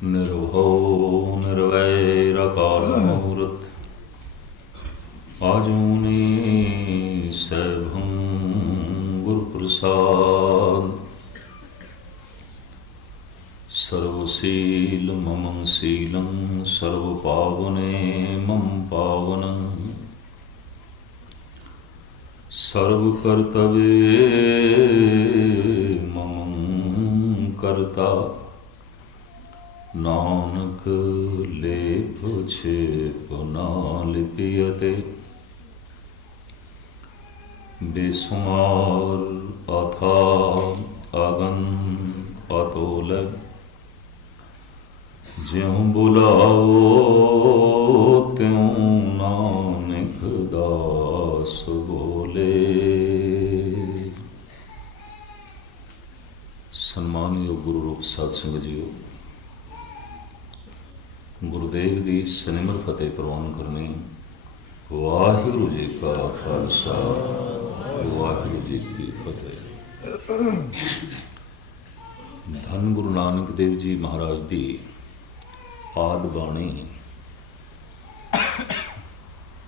निर्भो निर्वैरकाल मूर्त आजूनी सैभं गुरुप्रसाद सर्वशील ममं शीलं सर्वपावने मम पावनं सर्वकर्तव्ये मम कर्ता नानक लेप छेप ना लिपियते बेसुमार अथा अगन अतोल ज्यों बुलाओ त्यों नानक दास बोले। सन्मानयोग गुरु रूप साध संगत जीओ, गुरुदेव की सनिमर फतेह प्रवान करनी। वाहिगुरु जी का खालसा, वाहिगुरु जी की फतेह। धन गुरु नानक देव जी महाराज की आद बाणी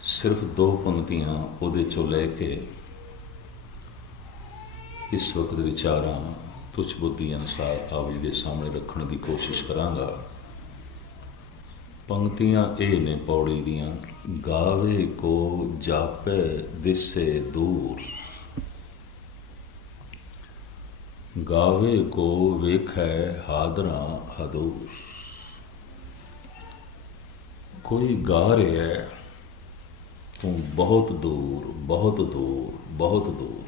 सिर्फ दो पंक्तियां उहदे चों लैके इस वक्त विचारां तुच्छ बुद्धि अनुसार आप जी के सामने रखने की कोशिश करांगा। पंक्तियां ये ने पौड़ी दियां। गावे को जापे दिसे दूर, गावे को वेखै हादरा हदूर। कोई गा रहा है तू बहुत दूर बहुत दूर बहुत दूर,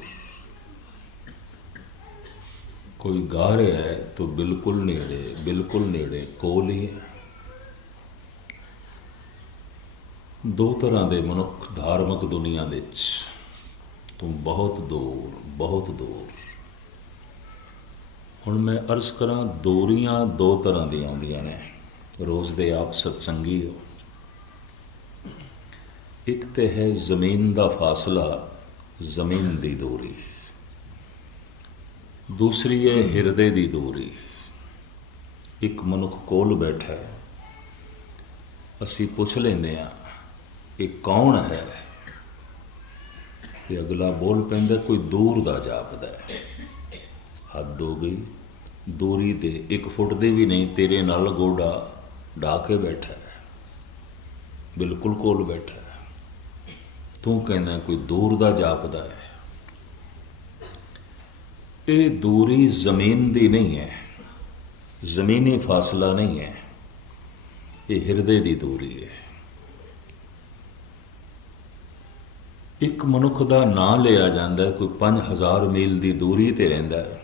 कोई गा रहा है तो बिल्कुल नेड़े कोल ही है। दो तरह के मनुख धार्मिक दुनिया दे तू बहुत दूर। हुण मैं अर्ज करा, दूरियां दो तरह दी आउंदियां ने। रोज़ दे आप सत्संगी हो। एक तो है जमीन का फासला, जमीन की दूरी। दूसरी है हिरदे की दूरी। एक मनुख कोल बैठा है, असी पूछ लेंदे आ ये कौन है, कि अगला बोल पैंदा कोई दूर दा जापदा है। हद हो गई, दूरी दे 1 फुट दे भी नहीं, तेरे नाल गोडा ढा के बैठा है, बिल्कुल कोल बैठा है। तू कहना कोई दूर दा जापदा है। ये दूरी जमीन दी नहीं है, जमीनी फासला नहीं है, ये हिरदे दी दूरी है। एक मनुख का नाम लिया जाता है, कोई 5000 मील की दूरी ते रहिंदा है।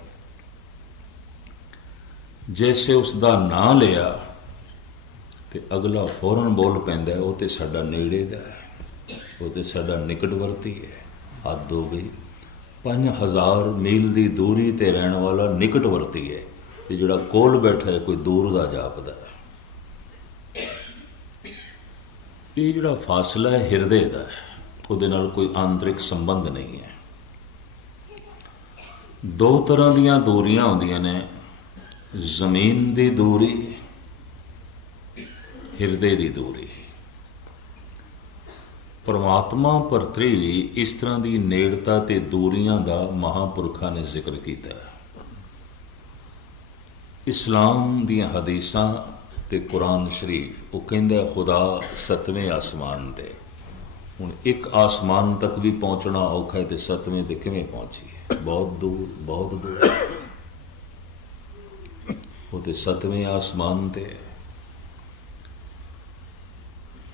जैसे उसका नाम लिया तो अगला फौरन बोल पैंदा है, वो तो साडा नेड़े दा है, वो तो साडा निकटवर्ती है। हद हो गई, 5000 मील की दूरी ते रहने वाला निकटवर्ती है, तो जिहड़ा कोल बैठा है कोई दूर का जापदा है। ये जिहड़ा फासला है हिरदे का है, ਉਹਦੇ ਨਾਲ कोई आंतरिक संबंध नहीं है। दो तरह दीयां दूरियां होंदियां ने, जमीन की दूरी, हिरदे की दूरी। परमात्मा प्रति भी इस तरह की नेड़ता ते दूरियां का महापुरखा ने जिक्र किया। इस्लाम दीयां हदीसां ते कुरान शरीफ वो कहंदा खुदा 7वें आसमान ते। हुण एक आसमान तक भी पहुँचना औखा है, तो 7वें ते किवें पहुँचीए? बहुत दूर। वो तो 7वें आसमान ते।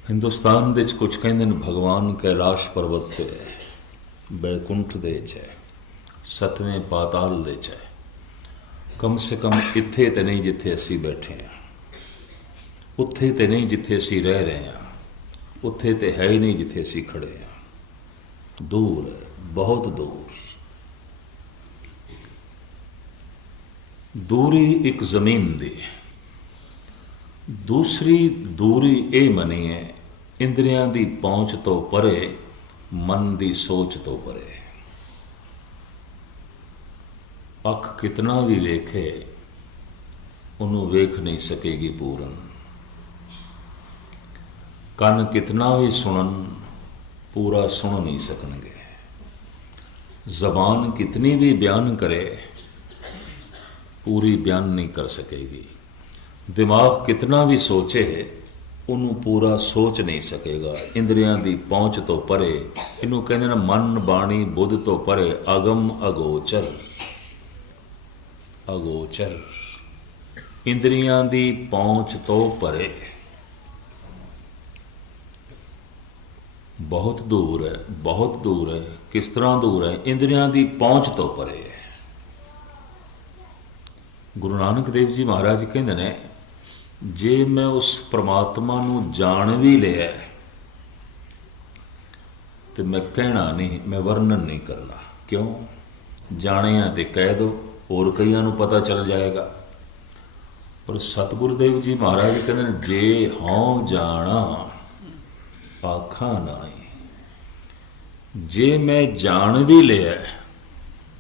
हिंदुस्तान दे कुछ कहंदे ने भगवान कैलाश पर्वत ते बैकुंठ दे च, 7वें पाताल दे च। कम से कम इत्थे तो नहीं जिथे असी बैठे हैं, उत्थे तो नहीं जिथे असी रह रहे हैं, उत्थे तो है ही नहीं जिथे असी खड़े हैं। दूर है, बहुत दूर। दूरी एक जमीन दी, दूसरी दूरी ये मनी है इंद्रियां दी पहुँच तो परे, मन की सोच तो परे। अख कितना भी वेखे ਉਹਨੂੰ ਵੇਖ ਨਹੀਂ ਸਕੇਗੀ ਪੂਰਨ। ਕੰਨ ਕਿਤਨਾ ਵੀ ਸੁਣਨ, ਪੂਰਾ ਸੁਣ ਨਹੀਂ ਸਕਣਗੇ। ਜ਼ਬਾਨ ਕਿਤਨੀ ਵੀ ਬਿਆਨ ਕਰੇ, ਪੂਰੀ ਬਿਆਨ ਨਹੀਂ ਕਰ ਸਕੇਗੀ। ਦਿਮਾਗ ਕਿਤਨਾ ਵੀ ਸੋਚੇ, ਉਹਨੂੰ ਪੂਰਾ ਸੋਚ ਨਹੀਂ ਸਕੇਗਾ। ਇੰਦਰੀਆਂ ਦੀ ਪਹੁੰਚ ਤੋਂ ਪਰੇ, ਇਹਨੂੰ ਕਹਿੰਦੇ ਨੇ ਮਨ ਬਾਣੀ ਬੁੱਧ ਤੋਂ ਪਰੇ, ਅਗਮ ਅਗੋਚਰ। ਅਗੋਚਰ ਇੰਦਰੀਆਂ ਦੀ ਪਹੁੰਚ ਤੋਂ ਪਰੇ, ਬਹੁਤ ਦੂਰ ਹੈ, ਬਹੁਤ ਦੂਰ ਹੈ। ਕਿਸ ਤਰ੍ਹਾਂ ਦੂਰ ਹੈ? ਇੰਦਰੀਆਂ ਦੀ ਪਹੁੰਚ ਤੋਂ ਪਰੇ ਹੈ। ਗੁਰੂ ਨਾਨਕ ਦੇਵ ਜੀ ਮਹਾਰਾਜ ਕਹਿੰਦੇ ਨੇ, ਜੇ ਮੈਂ ਉਸ ਪ੍ਰਮਾਤਮਾ ਨੂੰ ਜਾਣ ਵੀ ਲਿਆ ਤੇ ਮੈਂ ਕਹਿਣਾ ਨਹੀਂ, ਮੈਂ ਵਰਣਨ ਨਹੀਂ ਕਰਨਾ। ਕਿਉਂ? ਜਾਣਿਆ ਤੇ ਕਹਿ ਦੋ, ਹੋਰ ਕਈਆਂ ਨੂੰ ਪਤਾ ਚੱਲ ਜਾਏਗਾ। ਪਰ ਸਤਿਗੁਰੂ ਦੇਵ ਜੀ ਮਹਾਰਾਜ ਕਹਿੰਦੇ ਨੇ, ਜੇ ਹਉ ਜਾਣਾ ਆਖਾਂ ਨਾਹੀ। ਜੇ ਮੈਂ ਜਾਣ ਵੀ ਲਿਆ,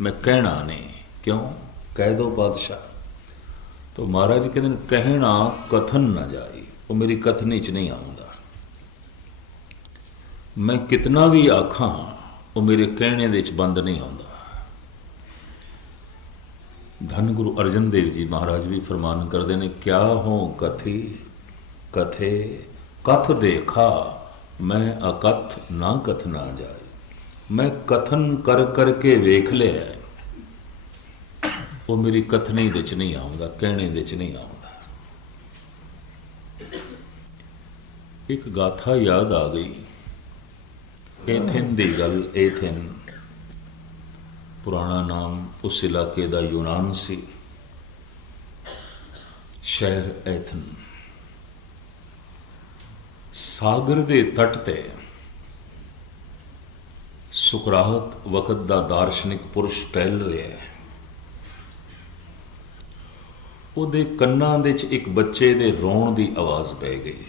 ਮੈਂ ਕਹਿਣਾ ਨਹੀਂ। ਕਿਉਂ? ਕਹਿ ਦੋ ਬਾਦਸ਼ਾਹ। ਤਾਂ ਮਹਾਰਾਜ ਕਹਿੰਦੇ ਨੇ, ਕਹਿਣਾ ਕਥਨ ਨਾ ਜਾਈ, ਉਹ ਮੇਰੀ ਕਥਨੀ 'ਚ ਨਹੀਂ ਆਉਂਦਾ। ਮੈਂ ਕਿਤਨਾ ਵੀ ਆਖਾਂ, ਉਹ ਮੇਰੇ ਕਹਿਣੇ ਦੇ 'ਚ ਬੰਦ ਨਹੀਂ ਆਉਂਦਾ। ਧੰਨ ਗੁਰੂ ਅਰਜਨ ਦੇਵ ਜੀ ਮਹਾਰਾਜ ਵੀ ਫਰਮਾਨ ਕਰਦੇ ਨੇ, ਕਿਆ ਹੋ ਕਥੀ ਕਥੇ ਕਥ ਦੇਖਾ, ਮੈਂ ਅਕਥ ਨਾ ਕਥ ਨਾ ਜਾਏ। ਮੈਂ ਕਥਨ ਕਰ ਕਰਕੇ ਵੇਖ ਲਿਆ, ਉਹ ਮੇਰੀ ਕਥਨੀ ਦੇ 'ਚ ਨਹੀਂ ਆਉਂਦਾ, ਕਹਿਣੇ ਦੇ 'ਚ ਨਹੀਂ ਆਉਂਦਾ। ਇੱਕ ਗਾਥਾ ਯਾਦ ਆ ਗਈ। ਏਥਨ ਦੀ ਗੱਲ। ਏਥਨ ਪੁਰਾਣਾ ਨਾਮ ਉਸ ਇਲਾਕੇ ਦਾ ਯੂਨਾਨ ਸੀ। ਸ਼ਹਿਰ ਐਥਨ। ਸਾਗਰ ਦੇ ਤੱਟ ਤੇ ਸੁਕਰਾਤ ਵਕਤ ਦਾ ਦਾਰਸ਼ਨਿਕ ਪੁਰਸ਼ ਟਹਿਲ ਰਿਹਾ। ਉਹਦੇ ਕੰਨਾਂ ਦੇ 'ਚ ਇੱਕ ਬੱਚੇ ਦੇ ਰੋਣ ਦੀ ਆਵਾਜ਼ ਪੈ ਗਈ।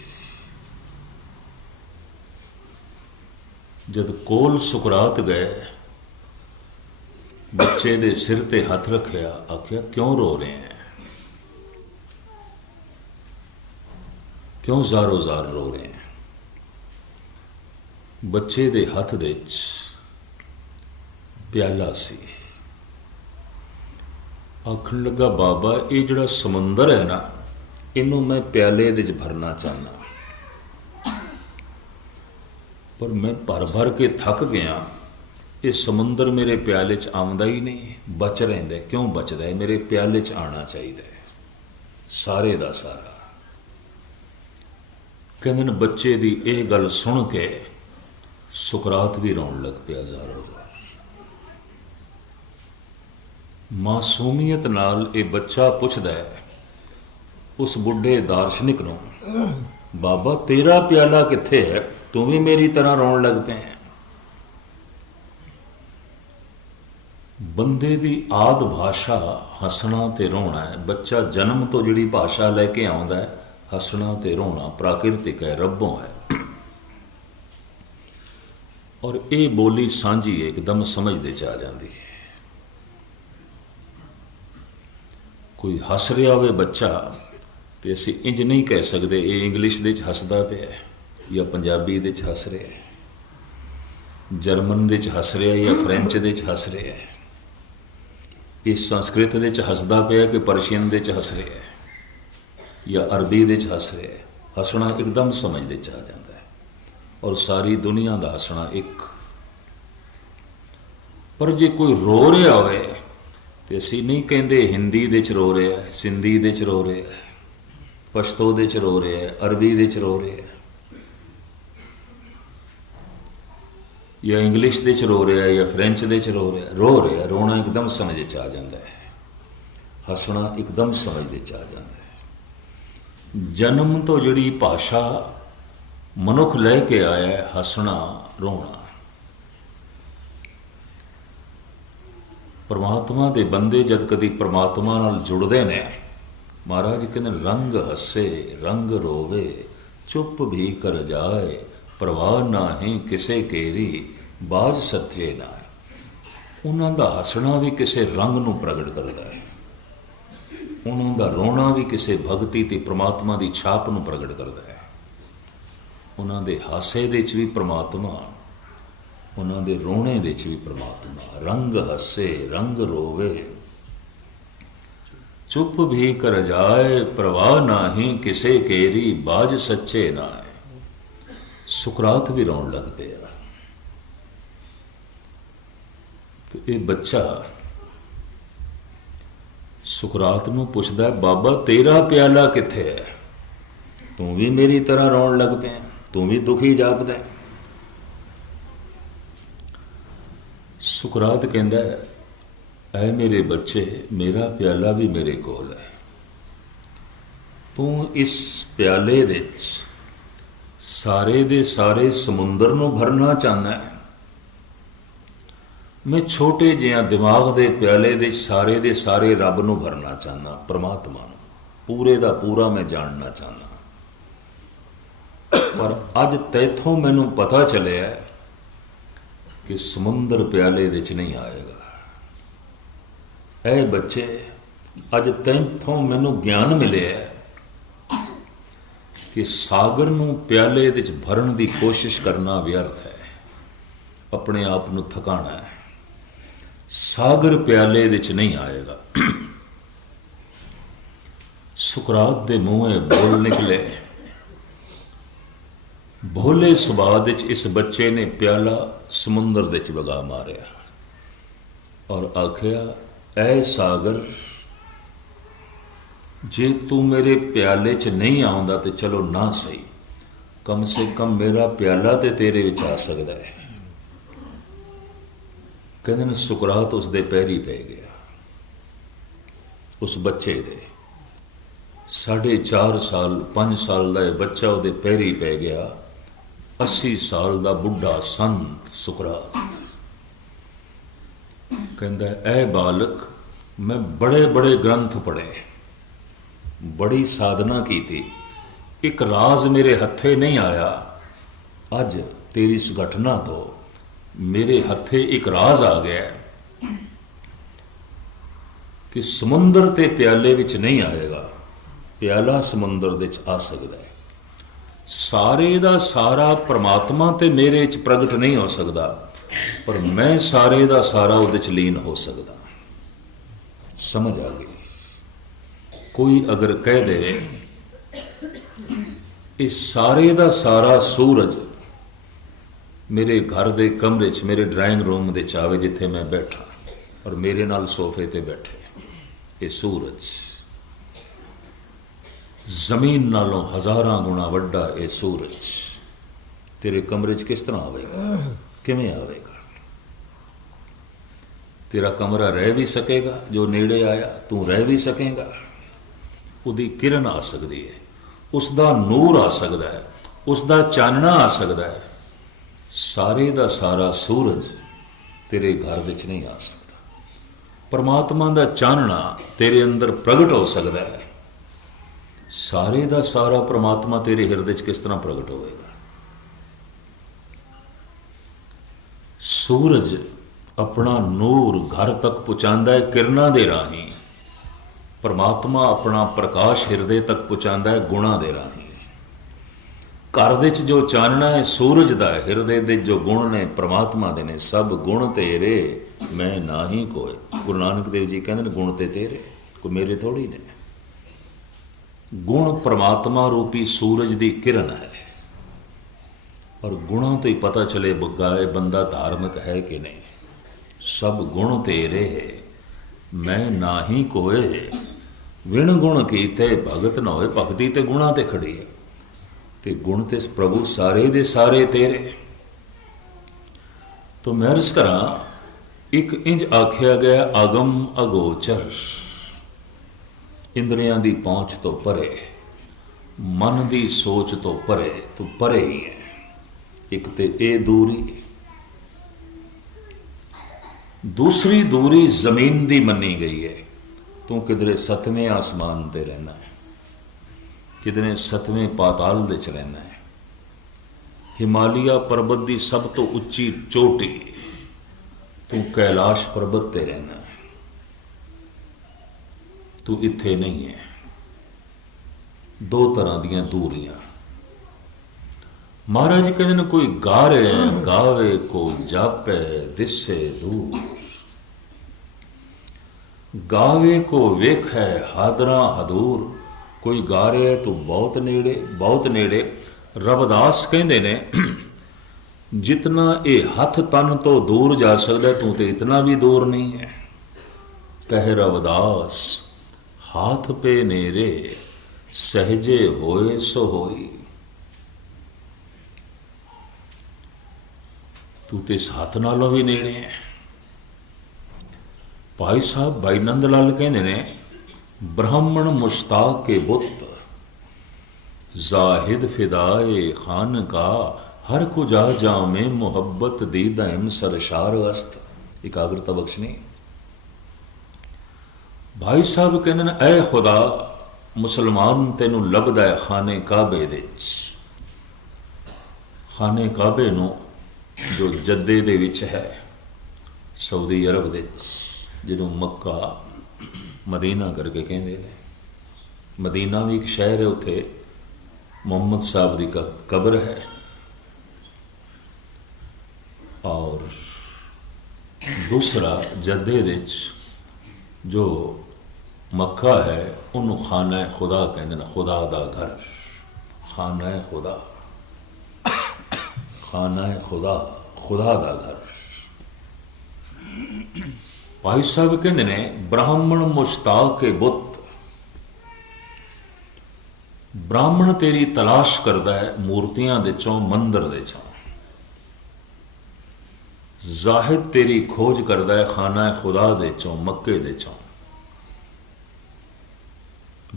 ਜਦ ਕੋਲ ਸੁਕਰਾਤ ਗਏ, ਬੱਚੇ ਦੇ ਸਿਰ ਤੇ ਹੱਥ ਰੱਖਿਆ, ਆਖਿਆ, ਕਿਉਂ ਰੋ ਰਹੇ ਹੈ? ਕਿਉਂ ਜ਼ਾਰੋ ਜ਼ਾਰ ਰੋ ਰਹੇ ਹੈ? ਬੱਚੇ ਦੇ ਹੱਥ ਦੇ 'ਚ ਪਿਆਲਾ ਸੀ। ਆਖਣ ਲੱਗਾ, ਬਾਬਾ, ਇਹ ਜਿਹੜਾ ਸਮੁੰਦਰ ਹੈ ਨਾ, ਇਹਨੂੰ ਮੈਂ ਪਿਆਲੇ ਦੇ 'ਚ ਭਰਨਾ ਚਾਹੁੰਦਾ, ਪਰ ਮੈਂ ਭਰ ਭਰ ਕੇ ਥੱਕ ਗਿਆ। ਇਹ ਸਮੁੰਦਰ ਮੇਰੇ ਪਿਆਲੇ 'ਚ ਆਉਂਦਾ ਹੀ ਨਹੀਂ, ਬਚ ਰਹਿੰਦਾ। ਕਿਉਂ ਬਚਦਾ ਹੈ? ਮੇਰੇ ਪਿਆਲੇ 'ਚ ਆਉਣਾ ਚਾਹੀਦਾ ਹੈ, ਸਾਰੇ ਦਾ ਸਾਰਾ। ਕਹਿੰਦੇ ਨੇ, ਬੱਚੇ ਦੀ ਇਹ ਗੱਲ ਸੁਣ ਕੇ ਸੁਕਰਾਤ ਵੀ ਰੋਣ ਲੱਗ ਪਿਆ ਜ਼ਾਰੋ ਜ਼ਾਰ। ਮਾਸੂਮੀਅਤ ਨਾਲ ਇਹ ਬੱਚਾ ਪੁੱਛਦਾ ਹੈ ਉਸ ਬੁੱਢੇ ਦਾਰਸ਼ਨਿਕ ਨੂੰ, ਬਾਬਾ, ਤੇਰਾ ਪਿਆਲਾ ਕਿੱਥੇ ਹੈ? ਤੂੰ ਵੀ ਮੇਰੀ ਤਰ੍ਹਾਂ ਰੋਣ ਲੱਗ ਪਿਆ। ਬੰਦੇ ਦੀ ਆਦ ਭਾਸ਼ਾ ਹੱਸਣਾ ਤੇ ਰੋਣਾ ਹੈ। ਬੱਚਾ ਜਨਮ ਤੋਂ ਜਿਹੜੀ ਭਾਸ਼ਾ ਲੈ ਕੇ ਆਉਂਦਾ ਹੈ, ਹੱਸਣਾ ਤੇ ਰੋਣਾ ਪ੍ਰਾਕਿਰਤਿਕ ਹੈ, ਰੱਬੋਂ ਹੈ। ਔਰ ਇਹ ਬੋਲੀ ਸਾਂਝੀ ਹੈ, ਇੱਕਦਮ ਸਮਝਦੇ 'ਚ ਆ ਜਾਂਦੀ ਹੈ। ਕੋਈ ਹੱਸ ਰਿਹਾ ਹੋਵੇ ਬੱਚਾ, ਤੇ ਅਸੀਂ ਇੰਜ ਨਹੀਂ ਕਹਿ ਸਕਦੇ ਇਹ ਇੰਗਲਿਸ਼ ਦੇ 'ਚ ਹੱਸਦਾ ਪਿਆ ਜਾਂ ਪੰਜਾਬੀ ਦੇ 'ਚ ਹੱਸ ਰਿਹਾ, ਜਰਮਨ ਦੇ 'ਚ ਹੱਸ ਰਿਹਾ ਜਾਂ ਫਰੈਂਚ ਦੇ 'ਚ ਹੱਸ ਰਿਹਾ, ਇਹ ਸੰਸਕ੍ਰਿਤ ਦੇ 'ਚ ਹੱਸਦਾ ਪਿਆ ਕਿ ਪਰਸ਼ੀਅਨ ਦੇ 'ਚ ਹੱਸ ਰਿਹਾ ਜਾਂ ਅਰਬੀ ਦੇ 'ਚ ਹੱਸ ਰਿਹਾ। ਹੱਸਣਾ ਇੱਕਦਮ ਸਮਝਦੇ 'ਚ ਆ ਜਾਂਦਾ ਹੈ। ਔਰ ਸਾਰੀ ਦੁਨੀਆ ਦਾ ਹੱਸਣਾ ਇੱਕ। ਪਰ ਜੇ ਕੋਈ ਰੋ ਰਿਹਾ ਹੋਵੇ ਤੇ ਅਸੀਂ ਨਹੀਂ ਕਹਿੰਦੇ ਹਿੰਦੀ ਦੇ 'ਚ ਰੋ ਰਿਹਾ, ਸਿੰਧੀ ਦੇ 'ਚ ਰੋ ਰਿਹਾ, ਪਸ਼ਤੋ ਦੇ 'ਚ ਰੋ ਰਿਹਾ, ਅਰਬੀ ਦੇ 'ਚ ਰੋ ਰਿਹਾ, ਜਾਂ ਇੰਗਲਿਸ਼ ਦੇ 'ਚ ਰੋ ਰਿਹਾ, ਜਾਂ ਫਰੈਂਚ ਦੇ 'ਚ ਰੋ ਰਿਹਾ। ਰੋਣਾ ਇੱਕਦਮ ਸਮਝ 'ਚ ਆ ਜਾਂਦਾ ਹੈ, ਹੱਸਣਾ ਇੱਕਦਮ ਸਮਝਦੇ 'ਚ ਆ ਜਾਂਦਾ ਹੈ। ਜਨਮ ਤੋਂ ਜਿਹੜੀ ਭਾਸ਼ਾ ਮਨੁੱਖ ਲੈ ਕੇ ਆਇਆ, ਹੱਸਣਾ ਰੋਣਾ। ਪਰਮਾਤਮਾ ਦੇ ਬੰਦੇ ਜਦ ਕਦੀ ਪਰਮਾਤਮਾ ਨਾਲ ਜੁੜਦੇ ਨੇ, ਮਹਾਰਾਜ ਕਹਿੰਦੇ, ਰੰਗ ਹੱਸੇ ਰੰਗ ਰੋਵੇ, ਚੁੱਪ ਵੀ ਕਰ ਜਾਏ, ਪ੍ਰਵਾਹ ਨਾਹੀਂ ਕਿਸੇ ਕੇਰੀ, ਬਾਜ ਸੱਚੇ ਨਾਏ। ਉਹਨਾਂ ਦਾ ਹੱਸਣਾ ਵੀ ਕਿਸੇ ਰੰਗ ਨੂੰ ਪ੍ਰਗਟ ਕਰਦਾ ਹੈ, ਉਹਨਾਂ ਦਾ ਰੋਣਾ ਵੀ ਕਿਸੇ ਭਗਤੀ ਤੇ ਪ੍ਰਮਾਤਮਾ ਦੀ ਛਾਪ ਨੂੰ ਪ੍ਰਗਟ ਕਰਦਾ ਹੈ। ਉਹਨਾਂ ਦੇ ਹਾਸੇ ਦੇ ਵਿੱਚ ਵੀ ਪ੍ਰਮਾਤਮਾ, ਉਹਨਾਂ ਦੇ ਰੋਣੇ ਦੇ ਵਿੱਚ ਵੀ ਪ੍ਰਮਾਤਮਾ। ਰੰਗ ਹੱਸੇ ਰੰਗ ਰੋਵੇ, ਚੁੱਪ ਵੀ ਕਰ ਜਾਏ ਪ੍ਰਵਾਹ ਨਾਹੀਂ, ਕਿਸੇ ਕੇਰੀ ਬਾਜ ਸੱਚੇ ਨਾ ਹੈ। ਸੁਕਰਾਤ ਵੀ ਰੋਣ ਲੱਗ ਪਿਆ। ਤੇ ਇਹ ਬੱਚਾ ਸੁਕਰਾਤ ਨੂੰ ਪੁੱਛਦਾ, ਬਾਬਾ ਤੇਰਾ ਪਿਆਲਾ ਕਿੱਥੇ ਹੈ? ਤੂੰ ਵੀ ਮੇਰੀ ਤਰ੍ਹਾਂ ਰੋਣ ਲੱਗ ਪਿਆ, ਤੂੰ ਵੀ ਦੁਖੀ ਜਾਪਦਾ। ਸੁਕਰਾਤ ਕਹਿੰਦਾ, ਐ ਮੇਰੇ ਬੱਚੇ, ਮੇਰਾ ਪਿਆਲਾ ਵੀ ਮੇਰੇ ਕੋਲ ਹੈ। ਤੂੰ ਇਸ ਪਿਆਲੇ ਵਿੱਚ ਸਾਰੇ ਦੇ ਸਾਰੇ ਸਮੁੰਦਰ ਨੂੰ ਭਰਨਾ ਚਾਹੁੰਦਾ ਹੈ। ਮੈਂ ਛੋਟੇ ਜਿਹਾ ਦਿਮਾਗ ਦੇ ਪਿਆਲੇ ਦੇ ਸਾਰੇ ਰੱਬ ਨੂੰ ਭਰਨਾ ਚਾਹੁੰਦਾ, ਪਰਮਾਤਮਾ ਨੂੰ ਪੂਰੇ ਦਾ ਪੂਰਾ ਮੈਂ ਜਾਣਨਾ ਚਾਹੁੰਦਾ। ਪਰ ਅੱਜ ਤੈਥੋਂ ਮੈਨੂੰ ਪਤਾ ਚੱਲਿਆ ਕਿ ਸਮੁੰਦਰ ਪਿਆਲੇ ਵਿੱਚ ਨਹੀਂ ਆਏਗਾ। ਐ ਬੱਚੇ, ਅੱਜ ਤੈਥੋਂ ਮੈਨੂੰ ਗਿਆਨ ਮਿਲਿਆ ਕਿ ਸਾਗਰ ਨੂੰ ਪਿਆਲੇ ਵਿੱਚ ਭਰਨ ਦੀ ਕੋਸ਼ਿਸ਼ ਕਰਨਾ ਵਿਅਰਥ ਹੈ, ਆਪਣੇ ਆਪ ਨੂੰ ਥਕਾਣਾ ਹੈ। ਸਾਗਰ ਪਿਆਲੇ ਵਿੱਚ ਨਹੀਂ ਆਏਗਾ। ਸੁਕਰਾਤ ਦੇ ਮੂੰਹੋਂ ਬੋਲ ਨਿਕਲੇ। ਭੋਲੇ ਸੁਭਾਅ ਵਿੱਚ ਇਸ ਬੱਚੇ ਨੇ ਪਿਆਲਾ ਸਮੁੰਦਰ ਦੇ ਵਿੱਚ ਵਗਾ ਮਾਰਿਆ ਔਰ ਆਖਿਆ, ਐ ਸਾਗਰ, ਜੇ ਤੂੰ ਮੇਰੇ ਪਿਆਲੇ 'ਚ ਨਹੀਂ ਆਉਂਦਾ ਤੇ ਚਲੋ ਨਾ ਸਹੀ, ਕਮ ਸੇ ਕਮ ਮੇਰਾ ਪਿਆਲਾ ਤੇ ਤੇਰੇ ਵਿੱਚ ਆ ਸਕਦਾ ਹੈ। ਕਹਿੰਦੇ ਨੇ ਸੁਕਰਾਤ ਉਸਦੇ ਪੈਰੀ ਪੈ ਗਿਆ। ਉਸ ਬੱਚੇ ਦੇ 4.5 ਸਾਲ 5 ਸਾਲ ਦਾ ਇਹ ਬੱਚਾ ਉਹਦੇ ਪੈਰੀ ਪੈ ਗਿਆ। 80 ਸਾਲ ਦਾ ਬੁੱਢਾ ਸੰਤ ਸੁਕਰਾਤ ਕਹਿੰਦਾ, ਐ ਬਾਲਕ, ਮੈਂ ਬੜੇ ਬੜੇ ਗ੍ਰੰਥ ਪੜ੍ਹੇ, ਬੜੀ ਸਾਧਨਾ ਕੀਤੀ, ਇੱਕ ਰਾਜ਼ ਮੇਰੇ ਹੱਥੇ ਨਹੀਂ ਆਇਆ। ਅੱਜ ਤੇਰੀ ਇਸ ਘਟਨਾ ਤੋਂ ਮੇਰੇ ਹੱਥੇ ਇੱਕ ਰਾਜ਼ ਆ ਗਿਆ ਕਿ ਸਮੁੰਦਰ ਤੇ ਪਿਆਲੇ ਵਿੱਚ ਨਹੀਂ ਆਏਗਾ, ਪਿਆਲਾ ਸਮੁੰਦਰ ਦੇ ਵਿੱਚ ਆ ਸਕਦਾ ਹੈ। ਸਾਰੇ ਦਾ ਸਾਰਾ ਪ੍ਰਮਾਤਮਾ ਤੇ ਮੇਰੇ 'ਚ ਪ੍ਰਗਟ ਨਹੀਂ ਹੋ ਸਕਦਾ, ਪਰ ਮੈਂ ਸਾਰੇ ਦਾ ਸਾਰਾ ਉਹਦੇ 'ਚ ਲੀਨ ਹੋ ਸਕਦਾ। ਸਮਝ ਆ ਗਈ? ਕੋਈ ਅਗਰ ਕਹਿ ਦੇ ਇਹ ਸਾਰੇ ਦਾ ਸਾਰਾ ਸੂਰਜ ਮੇਰੇ ਘਰ ਦੇ ਕਮਰੇ 'ਚ, ਮੇਰੇ ਡਰਾਇੰਗ ਰੂਮ ਦੇ 'ਚ ਆਵੇ ਜਿੱਥੇ ਮੈਂ ਬੈਠਾ, ਔਰ ਮੇਰੇ ਨਾਲ ਸੋਫੇ ਤੇ ਬੈਠੇ, ਇਹ ਸੂਰਜ ਜ਼ਮੀਨ ਨਾਲੋਂ ਹਜ਼ਾਰਾਂ ਗੁਣਾ ਵੱਡਾ ਇਹ ਸੂਰਜ ਤੇਰੇ ਕਮਰੇ 'ਚ ਕਿਸ ਤਰ੍ਹਾਂ ਆਵੇਗਾ? ਕਿਵੇਂ ਆਵੇਗਾ? ਤੇਰਾ ਕਮਰਾ ਰਹਿ ਵੀ ਸਕੇਗਾ? ਜੋ ਨੇੜੇ ਆਇਆ ਤੂੰ ਰਹਿ ਵੀ ਸਕੇਗਾ? ਉਹਦੀ ਕਿਰਨ ਆ ਸਕਦੀ ਹੈ, ਉਸ ਦਾ ਨੂਰ ਆ ਸਕਦਾ ਹੈ, ਉਸ ਦਾ ਚਾਨਣਾ ਆ ਸਕਦਾ ਹੈ। ਸਾਰੇ ਦਾ ਸਾਰਾ ਸੂਰਜ ਤੇਰੇ ਘਰ ਵਿੱਚ ਨਹੀਂ ਆ ਸਕਦਾ। ਪਰਮਾਤਮਾ ਦਾ ਚਾਨਣਾ ਤੇਰੇ ਅੰਦਰ ਪ੍ਰਗਟ ਹੋ ਸਕਦਾ ਹੈ। ਸਾਰੇ ਦਾ ਸਾਰਾ ਪਰਮਾਤਮਾ ਤੇਰੇ ਹਿਰਦੇ 'ਚ ਕਿਸ ਤਰ੍ਹਾਂ ਪ੍ਰਗਟ ਹੋਵੇਗਾ? ਸੂਰਜ ਆਪਣਾ ਨੂਰ ਘਰ ਤੱਕ ਪਹੁੰਚਾਉਂਦਾ ਹੈ ਕਿਰਨਾਂ ਦੇ ਰਾਹੀਂ। ਪਰਮਾਤਮਾ ਆਪਣਾ ਪ੍ਰਕਾਸ਼ ਹਿਰਦੇ ਤੱਕ ਪਹੁੰਚਾਉਂਦਾ ਹੈ ਗੁਣਾਂ ਦੇ ਰਾਹੀਂ। ਘਰ ਦੇ 'ਚ ਜੋ ਚਾਨਣਾ ਹੈ ਸੂਰਜ ਦਾ, ਹਿਰਦੇ ਦੇ ਜੋ ਗੁਣ ਨੇ ਪ੍ਰਮਾਤਮਾ ਦੇ ਨੇ। ਸਭ ਗੁਣ ਤੇਰੇ ਮੈਂ ਨਾਹੀ ਕੋਏ। ਗੁਰੂ ਨਾਨਕ ਦੇਵ ਜੀ ਕਹਿੰਦੇ ਨੇ ਗੁਣ ਤੇ ਤੇਰੇ, ਕੋਈ ਮੇਰੇ ਥੋੜੀ ਨੇ। ਗੁਣ ਪ੍ਰਮਾਤਮਾ ਰੂਪੀ ਸੂਰਜ ਦੀ ਕਿਰਨ ਹੈ, ਔਰ ਗੁਣਾਂ ਤੋਂ ਹੀ ਪਤਾ ਚਲੇ ਬੱਗਾ ਇਹ ਬੰਦਾ ਧਾਰਮਿਕ ਹੈ ਕਿ ਨਹੀਂ। ਸਭ ਗੁਣ ਤੇਰੇ ਮੈਂ ਨਾਹੀ ਕੋਏ, ਵਿਣ ਗੁਣ ਕੀਤੇ ਭਗਤ ਨਾ ਹੋਏ। ਭਗਤੀ ਤੇ ਗੁਣਾਂ ਤੇ ਖੜੀ ਹੈ, ਤੇ ਗੁਣ ਤੇ ਪ੍ਰਭੂ ਸਾਰੇ ਦੇ ਸਾਰੇ ਤੇਰੇ। ਤੋ ਮੈਂ ਅਰਜ਼ ਕਰਾਂ, ਇੱਕ ਇੰਜ ਆਖਿਆ ਗਿਆ ਅਗਮ ਅਗੋਚਰ, ਇੰਦਰੀਆਂ ਦੀ ਪਹੁੰਚ ਤੋਂ ਪਰੇ, ਮਨ ਦੀ ਸੋਚ ਤੋਂ ਪਰੇ, ਤੂੰ ਪਰੇ ਹੀ ਹੈ। ਇੱਕ ਤੇ ਇਹ ਦੂਰੀ, ਦੂਸਰੀ ਦੂਰੀ ਜ਼ਮੀਨ ਦੀ ਮੰਨੀ ਗਈ ਹੈ। ਤੂੰ ਕਿਧਰੇ 7ਵੇਂ ਆਸਮਾਨ ਤੇ ਰਹਿਣਾ ਹੈ, ਕਿਧਰੇ 7ਵੇਂ ਪਾਤਾਲ ਦੇ ਚ ਰਹਿਣਾ ਹੈ। ਹਿਮਾਲਿਆ ਪਰਬਤ ਦੀ ਸਭ ਤੋਂ ਉੱਚੀ ਚੋਟੀ, ਤੂੰ ਕੈਲਾਸ਼ ਪਰਬਤ ਤੇ ਰਹਿਣਾ ਹੈ। तू इत्थे नहीं है। दो तरह दियां दूरियां। महाराज जी कहते हैं कोई गारे गावे को जापे दिसे दूर, गावे को वेख है हादरा हदूर। कोई गा रहा है तो बहुत नेड़े, बहुत नेड़े। रविदास कहते ने जितना ये हथ तन तो दूर जा सकता तू तो इतना भी दूर नहीं है। कहे रविदास हाथ पे नेरे सहजे होए सो होई। तू तो इस हाथ नालों भी नेड़े है। भाई साहब भाई नंद लाल कहते ने ब्राह्मण मुश्ताक के बुत जाहिद फिदाए खान का हर को जा में मुहब्बत दी दम सरशार अस्त। एकाग्रता बख्शनी। भाई साहब कहते ने ऐ खुदा मुसलमान तेनू लभदा है खाने काबे दे। खाने काबे नू जो जद्दे दे विच है सऊदी अरब दे, जिन्हों मक्का मदीना करके कहते हैं। मदीना भी एक शहर है, उत्थे मोहम्मद साहब की कब्र है। और दूसरा जद्दे विच जो मक्का है उन्होंने खाना खुदा कहते हैं, खुदा दा घर। खाना खुदा, खाना खुदा, खुदा दा घर। भाई साहब कहते ने ब्राह्मण मुश्ताक के बुत, ब्राह्मण तेरी तलाश करता है मूर्तियां दे चों, मंदिर दे चों। जाहिद तेरी खोज करता है खाना खुदा दे चों, मक्के दे चों।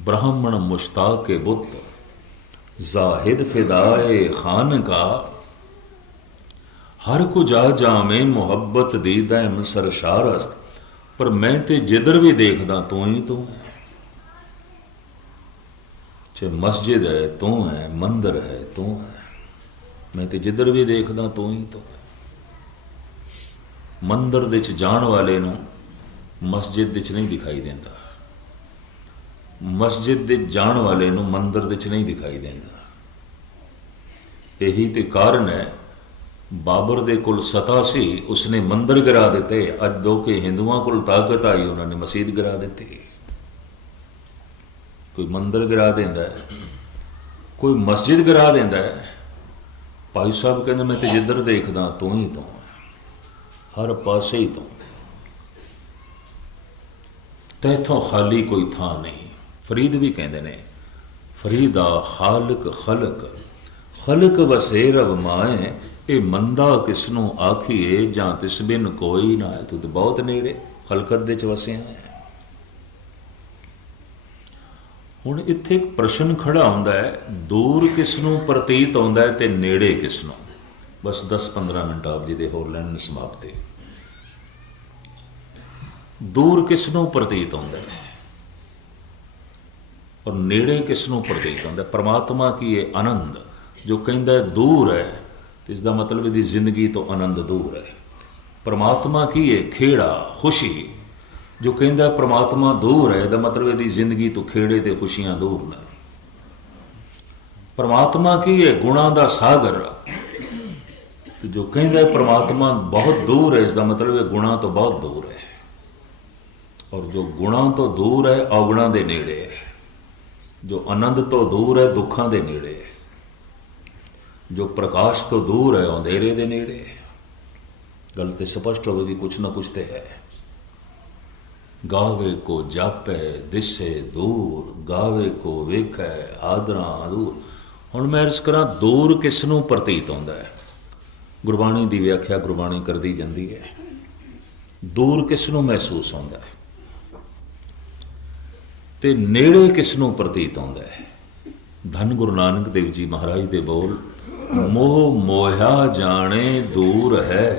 ब्राह्मण मुश्ताक के बुत जाहिद फिदाए खान का हर को जा में मुहब्बत दी दम सरशारस्त। पर मैं ते जिधर भी देखदा तू ही तू है। चाहे मस्जिद है तू है, मंदिर है तू है। मैं ते जिधर भी देखदा तू ही तू है। मंदिर दे च जाण वाले नूं मस्जिद दे च नहीं दिखाई देंदा, मस्जिद दे जाण वाले नूं मंदिर दे च नहीं दिखाई देंदा। यही ते कारण है बाबर दे कोल सता सी, उसने मंदिर गिरा दिते। अज दो के हिंदुओं को ताकत आई, उन्होंने मसीद गिरा दी। कोई मंदिर गिरा देंदा है, कोई मस्जिद गिरा देंदा है। भाई साहब कहते मैं तो जिधर देखदा तू ही तू, हर पासे ही तू, तैथों खाली कोई थां नहीं। फरीद भी कहते ने फरीदा खालक खलक, खलक वसे रब माए। ये मंदा किसनों आखिए जां तिस बिन कोई ना है। तू तो बहुत नेड़े खलकत दे च वसिया है। हुण इत्थे एक प्रश्न खड़ा होंदा है, दूर किसनों प्रतीत होंदा है ते नेड़े किसनों। बस 10-15 मिनट आप जी दे होर लैन समाप्ति। दूर किसनों प्रतीत होंदा है और नेड़े किसनों प्रतीत होंदा है। परमात्मा की ये आनंद जो कहता है दूर है, तो इसका मतलब यदि जिंदगी तो आनंद दूर है। परमात्मा की ये खेड़ा खुशी जो कहता है परमात्मा दूर है, इसका मतलब यदि जिंदगी तो खेड़े ते खुशियां दूर न। परमात्मा की ये गुणा का सागर, तो जो कहता है परमात्मा बहुत दूर है, इसका मतलब ये गुणा तो बहुत दूर है। और जो गुणा तो दूर है अवगुणा दे नेड़े है। जो आनंद तो दूर है दुखों दे नेड़े है। जो प्रकाश तो दूर है अंधेरे दे नेड़े। गल तो स्पष्ट होगी, कुछ ना कुछ तो है। गावे को जापे दिसे दूर, गावे को वेखे आदरा दूर। हुण मैं अर्ज करा दूर किसनों प्रतीत होंदा है। गुरबाणी की व्याख्या गुरबाणी करती जाती है। दूर किसनों महसूस होंदा है ते नेड़े किसनों प्रतीत होंदा है। धन गुरु नानक देव जी महाराज दे बोल, मोह मोहा जाने दूर है,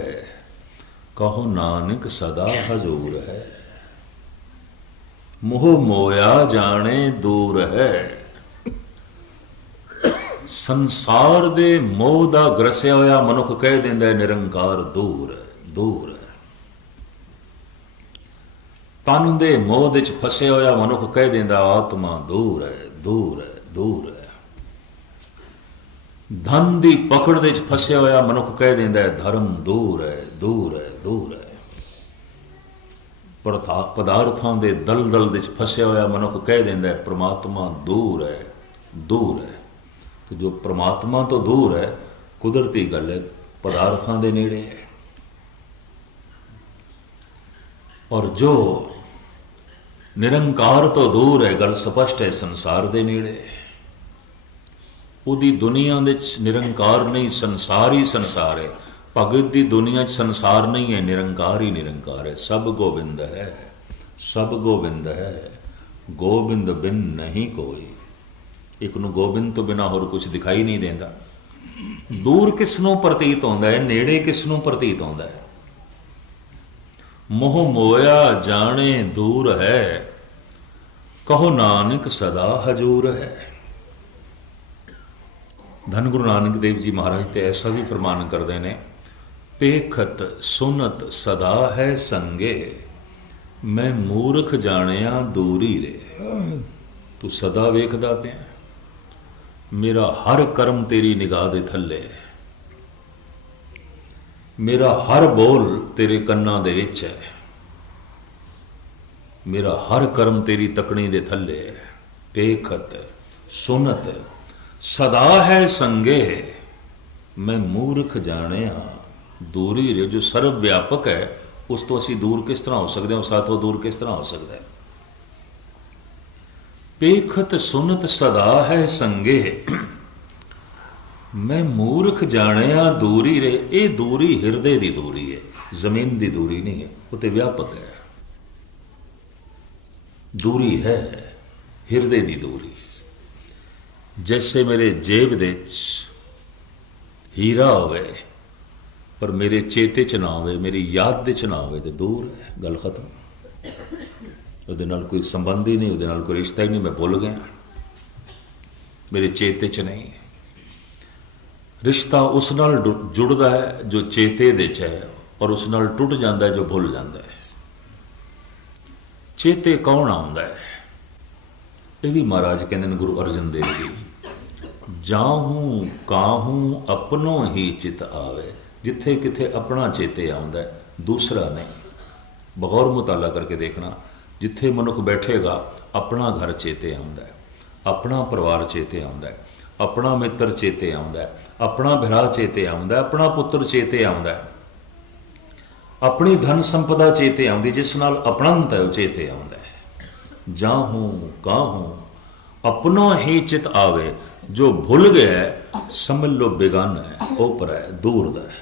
कहो नानक सदा हजूर है। मोह मोया जाने दूर है। संसार दे मोह दा ग्रसिया होया मनुख कह देंदा है निरंकार दूर है, दूर है। ਤਨ ਦੇ ਮੋਹ ਦੇ ਵਿੱਚ ਫਸਿਆ ਹੋਇਆ ਮਨੁੱਖ ਕਹਿ ਦਿੰਦਾ ਆਤਮਾ ਦੂਰ ਹੈ, ਦੂਰ ਹੈ, ਦੂਰ ਹੈ। ਧਨ ਦੀ ਪਕੜ ਦੇ ਵਿੱਚ ਫਸਿਆ ਹੋਇਆ ਮਨੁੱਖ ਕਹਿ ਦਿੰਦਾ ਧਰਮ ਦੂਰ ਹੈ, ਦੂਰ ਹੈ, ਦੂਰ ਹੈ। ਪਦਾਰਥਾਂ ਦੇ ਦਲਦਲ ਦੇ ਵਿੱਚ ਫਸਿਆ ਹੋਇਆ ਮਨੁੱਖ ਕਹਿ ਦਿੰਦਾ ਪ੍ਰਮਾਤਮਾ ਦੂਰ ਹੈ, ਦੂਰ ਹੈ। ਤੇ ਜੋ ਪ੍ਰਮਾਤਮਾ ਤੋਂ ਦੂਰ ਹੈ, ਕੁਦਰਤੀ ਗੱਲ ਹੈ, ਪਦਾਰਥਾਂ ਦੇ ਨੇੜੇ ਹੈ। ਔਰ ਜੋ ਨਿਰੰਕਾਰ ਤੋਂ ਦੂਰ ਹੈ, ਗੱਲ ਸਪਸ਼ਟ ਹੈ, ਸੰਸਾਰ ਦੇ ਨੇੜੇ ਹੈ। ਉਹਦੀ ਦੁਨੀਆ ਦੇ ਵਿੱਚ ਨਿਰੰਕਾਰ ਨਹੀਂ, ਸੰਸਾਰ ਹੀ ਸੰਸਾਰ ਹੈ। ਭਗਤ ਦੀ ਦੁਨੀਆ 'ਚ ਸੰਸਾਰ ਨਹੀਂ ਹੈ, ਨਿਰੰਕਾਰ ਹੀ ਨਿਰੰਕਾਰ ਹੈ। ਸਭ ਗੋਬਿੰਦ ਹੈ, ਸਭ ਗੋਬਿੰਦ ਹੈ, ਗੋਬਿੰਦ ਬਿਨ ਨਹੀਂ ਕੋਈ। ਇੱਕ ਨੂੰ ਗੋਬਿੰਦ ਤੋਂ ਬਿਨਾਂ ਹੋਰ ਕੁਝ ਦਿਖਾਈ ਨਹੀਂ ਦਿੰਦਾ। ਦੂਰ ਕਿਸ ਨੂੰ ਪ੍ਰਤੀਤ ਹੁੰਦਾ ਹੈ, ਨੇੜੇ ਕਿਸ ਨੂੰ ਪ੍ਰਤੀਤ ਹੁੰਦਾ ਹੈ। ਮੋਹ ਮੋਇਆ ਜਾਣੇ ਦੂਰ ਹੈ, ਕਹੋ ਨਾਨਕ ਸਦਾ ਹਜੂਰ ਹੈ। ਧੰਨ ਗੁਰੂ ਨਾਨਕ ਦੇਵ ਜੀ ਮਹਾਰਾਜ ਤੇ ਐਸਾ ਵੀ ਫਰਮਾਨ ਕਰਦੇ ਨੇ, ਪੇਖਤ ਸੁਨਤ ਸਦਾ ਹੈ ਸੰਗੇ, ਮੈਂ ਮੂਰਖ ਜਾਣਿਆ ਦੂਰੀ ਰੇ। ਤੂੰ ਸਦਾ ਵੇਖਦਾ ਪਿਆ, ਮੇਰਾ ਹਰ ਕਰਮ ਤੇਰੀ ਨਿਗਾਹ ਦੇ ਥੱਲੇ, ਮੇਰਾ ਹਰ ਬੋਲ ਤੇਰੇ ਕੰਨਾਂ ਦੇ ਵਿੱਚ ਹੈ, ਮੇਰਾ ਹਰ ਕਰਮ ਤੇਰੀ ਤਕਣੀ ਦੇ ਥੱਲੇ ਹੈ। ਪੇਖਤ ਸੁਨਤ ਸਦਾ ਹੈ ਸੰਗੇ, ਮੈਂ ਮੂਰਖ ਜਾਣਿਆ ਦੂਰੀ ਰੇ। ਜੋ ਸਰਵ ਵਿਆਪਕ ਹੈ, ਉਸ ਤੋਂ ਅਸੀਂ ਦੂਰ ਕਿਸ ਤਰ੍ਹਾਂ ਹੋ ਸਕਦੇ ਹਾਂ, ਉਸ ਸਾਥੋਂ ਦੂਰ ਕਿਸ ਤਰ੍ਹਾਂ ਹੋ ਸਕਦਾ ਹੈ। ਪੇਖਤ ਸੁਨਤ ਸਦਾ ਹੈ ਸੰਗੇ, ਮੈਂ ਮੂਰਖ ਜਾਣਿਆ ਦੂਰੀ ਰੇ। ਇਹ ਦੂਰੀ ਹਿਰਦੇ ਦੀ ਦੂਰੀ ਹੈ, ਜ਼ਮੀਨ ਦੀ ਦੂਰੀ ਨਹੀਂ ਹੈ, ਉਹ ਤੇ ਵਿਆਪਕ ਹੈ। ਦੂਰੀ ਹੈ ਹਿਰਦੇ ਦੀ ਦੂਰੀ। ਜੈਸੇ ਮੇਰੇ ਜੇਬ ਦੇ 'ਚ ਹੀਰਾ ਹੋਵੇ ਪਰ ਮੇਰੇ ਚੇਤੇ 'ਚ ਨਾ ਹੋਵੇ, ਮੇਰੀ ਯਾਦ ਦੇ 'ਚ ਨਾ ਹੋਵੇ, ਤੇ ਦੂਰ ਹੈ, ਗੱਲ ਖਤਮ। ਉਹਦੇ ਨਾਲ ਕੋਈ ਸੰਬੰਧ ਹੀ ਨਹੀਂ, ਉਹਦੇ ਨਾਲ ਕੋਈ ਰਿਸ਼ਤਾ ਹੀ ਨਹੀਂ, ਮੈਂ ਭੁੱਲ ਗਿਆ, ਮੇਰੇ ਚੇਤੇ 'ਚ ਨਹੀਂ। ਰਿਸ਼ਤਾ ਉਸ ਨਾਲ ਜੁੜਦਾ ਹੈ ਜੋ ਚੇਤੇ ਦੇ 'ਚ ਹੈ, ਔਰ ਉਸ ਨਾਲ ਟੁੱਟ ਜਾਂਦਾ ਹੈ ਜੋ ਭੁੱਲ ਜਾਂਦਾ ਹੈ। ਚੇਤੇ ਕੌਣ ਆਉਂਦਾ ਹੈ? ਇਹ ਵੀ ਮਹਾਰਾਜ ਕਹਿੰਦੇ ਨੇ ਗੁਰੂ ਅਰਜਨ ਦੇਵ ਜੀ, ਜਾਹੂੰ ਕਾਹੂੰ ਆਪਣੋ ਹੀ ਚਿਤ ਆਵੇ। ਜਿੱਥੇ ਕਿਥੇ ਆਪਣਾ ਚੇਤੇ ਆਉਂਦਾ, ਦੂਸਰਾ ਨਹੀਂ। ਬਗੌਰ ਮੁਤਾਲਾ ਕਰਕੇ ਦੇਖਣਾ, ਜਿੱਥੇ ਮਨੁੱਖ ਬੈਠੇਗਾ ਆਪਣਾ ਘਰ ਚੇਤੇ ਆਉਂਦਾ ਹੈ, ਆਪਣਾ ਪਰਿਵਾਰ ਚੇਤੇ ਆਉਂਦਾ ਹੈ, ਆਪਣਾ ਮਿੱਤਰ ਚੇਤੇ ਆਉਂਦਾ ਹੈ, ਆਪਣਾ ਭਰਾ ਚੇਤੇ ਆਉਂਦਾ, ਆਪਣਾ ਪੁੱਤਰ ਚੇਤੇ ਆਉਂਦਾ, ਆਪਣੀ ਧਨ ਸੰਪਦਾ ਚੇਤੇ ਆਉਂਦੀ, ਜਿਸ ਨਾਲ ਅਪਣੰਤ ਹੈ ਉਹ ਚੇਤੇ ਆਉਂਦਾ ਹੈ। ਜਾਹੂੰ ਕਾਹੂੰ ਆਪਣਾ ਹੀ ਚਿਤ ਆਵੇ। ਜੋ ਭੁੱਲ ਗਿਆ ਸਮਝ ਲੋ ਬੇਗਾਨਾ ਹੈ, ਓਪਰਾ ਹੈ, ਦੂਰ ਦਾ ਹੈ,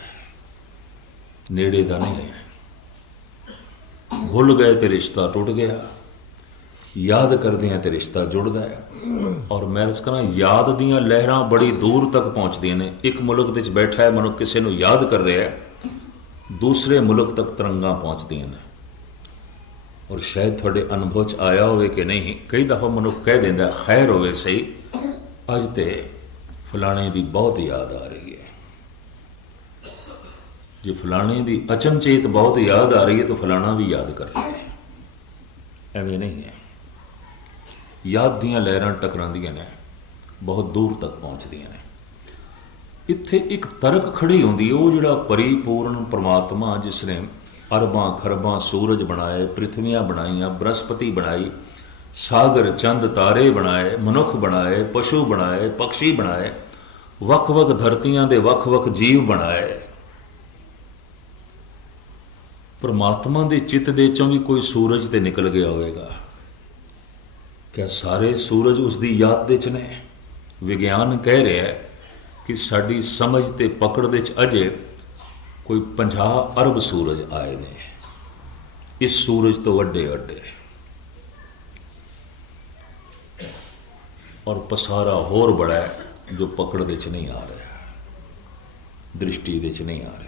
ਨੇੜੇ ਦਾ ਨਹੀਂ ਹੈ। ਭੁੱਲ ਗਏ ਤੇ ਰਿਸ਼ਤਾ ਟੁੱਟ ਗਿਆ, ਯਾਦ ਕਰਦੇ ਹਾਂ ਤੇ ਰਿਸ਼ਤਾ ਜੁੜਦਾ ਹੈ। ਔਰ ਮੈਂ ਅਰਜ਼ ਕਰਾਂ, ਯਾਦ ਦੀਆਂ ਲਹਿਰਾਂ ਬੜੀ ਦੂਰ ਤੱਕ ਪਹੁੰਚਦੀਆਂ ਨੇ। ਇੱਕ ਮੁਲਕ ਦੇ ਵਿੱਚ ਬੈਠਾ ਹੈ ਮਨੁੱਖ, ਕਿਸੇ ਨੂੰ ਯਾਦ ਕਰ ਰਿਹਾ ਹੈ, ਦੂਸਰੇ ਮੁਲਕ ਤੱਕ ਤਰੰਗਾਂ ਪਹੁੰਚਦੀਆਂ ਨੇ। ਔਰ ਸ਼ਾਇਦ ਤੁਹਾਡੇ ਅਨੁਭਵ 'ਚ ਆਇਆ ਹੋਵੇ ਕਿ ਨਹੀਂ, ਕਈ ਦਫਾ ਮਨੁੱਖ ਕਹਿ ਦਿੰਦਾ ਖੈਰ ਹੋਵੇ ਸਹੀ, ਅੱਜ ਤੇ ਫਲਾਣੇ ਦੀ ਬਹੁਤ ਯਾਦ ਆ ਰਹੀ ਹੈ। ਜੇ ਫਲਾਣੇ ਦੀ ਅਚਨਚੇਤ ਬਹੁਤ ਯਾਦ ਆ ਰਹੀ ਹੈ ਤਾਂ ਫਲਾਣਾ ਵੀ ਯਾਦ ਕਰ ਰਿਹਾ ਹੈ। ਐਵੇਂ ਨਹੀਂ ਹੈ। ਯਾਦ ਦੀਆਂ ਲਹਿਰਾਂ ਟਕਰਾਉਂਦੀਆਂ ਨੇ, ਬਹੁਤ ਦੂਰ ਤੱਕ ਪਹੁੰਚਦੀਆਂ ਨੇ। ਇੱਥੇ ਇੱਕ ਤਰਕ ਖੜੀ ਹੁੰਦੀ ਹੈ, ਉਹ ਜਿਹੜਾ ਪਰਿਪੂਰਨ ਪਰਮਾਤਮਾ ਜਿਸ ਨੇ ਅਰਬਾਂ ਖਰਬਾਂ ਸੂਰਜ ਬਣਾਏ, ਪ੍ਰਿਥਵੀਆਂ ਬਣਾਈਆਂ, ਬ੍ਰਹਸਪਤੀ ਬਣਾਈ, ਸਾਗਰ ਚੰਦ ਤਾਰੇ ਬਣਾਏ, ਮਨੁੱਖ ਬਣਾਏ, ਪਸ਼ੂ ਬਣਾਏ, ਪਕਸ਼ੀ ਬਣਾਏ, ਵੱਖ-ਵੱਖ ਧਰਤੀਆਂ ਦੇ ਵੱਖ-ਵੱਖ ਜੀਵ ਬਣਾਏ। ਪਰਮਾਤਮਾ ਦੇ ਚਿੱਤ ਦੇ ਚੋਂ ਵੀ ਕੋਈ ਸੂਰਜ ਤੇ ਨਿਕਲ ਗਿਆ ਹੋਵੇਗਾ? ਕਿਆ ਸਾਰੇ ਸੂਰਜ ਉਸ ਦੀ ਯਾਦ ਦੇ 'ਚ ਨੇ? ਵਿਗਿਆਨ ਕਹਿ ਰਿਹਾ ਹੈ ਕਿ ਸਾਡੀ ਸਮਝ ਤੇ ਪਕੜ ਦੇ 'ਚ ਅਜੇ ਕੋਈ 50 ਅਰਬ ਸੂਰਜ ਆਏ ਨੇ, ਇਸ ਸੂਰਜ ਤੋਂ ਵੱਡੇ ਵੱਡੇ, ਔਰ ਪਸਾਰਾ ਹੋਰ ਬੜਾ ਹੈ ਜੋ ਪਕੜ ਦੇ 'ਚ ਨਹੀਂ ਆ ਰਿਹਾ, ਦ੍ਰਿਸ਼ਟੀ ਦੇ 'ਚ ਨਹੀਂ ਆ ਰਿਹਾ।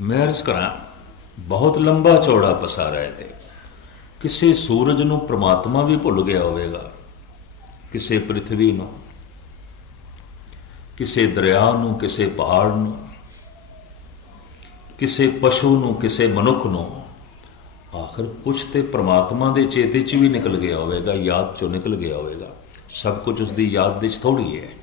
ਮੈਂ ਅਰਜ਼ ਕਰਾਂ, ਬਹੁਤ ਲੰਬਾ ਚੌੜਾ ਪਸਾਰਾ ਹੈ। ਤੇ ਕਿਸੇ ਸੂਰਜ ਨੂੰ ਪ੍ਰਮਾਤਮਾ ਵੀ ਭੁੱਲ ਗਿਆ ਹੋਵੇਗਾ, ਕਿਸੇ ਪ੍ਰਿਥਵੀ ਨੂੰ, ਕਿਸੇ ਦਰਿਆ ਨੂੰ, ਕਿਸੇ ਪਹਾੜ ਨੂੰ, ਕਿਸੇ ਪਸ਼ੂ ਨੂੰ, ਕਿਸੇ ਮਨੁੱਖ ਨੂੰ, आखिर कुछ तो परमात्मा के चेते च भी निकल गया होगा, याद चो निकल गया होगा, सब कुछ उसकी याद विच थोड़ी है।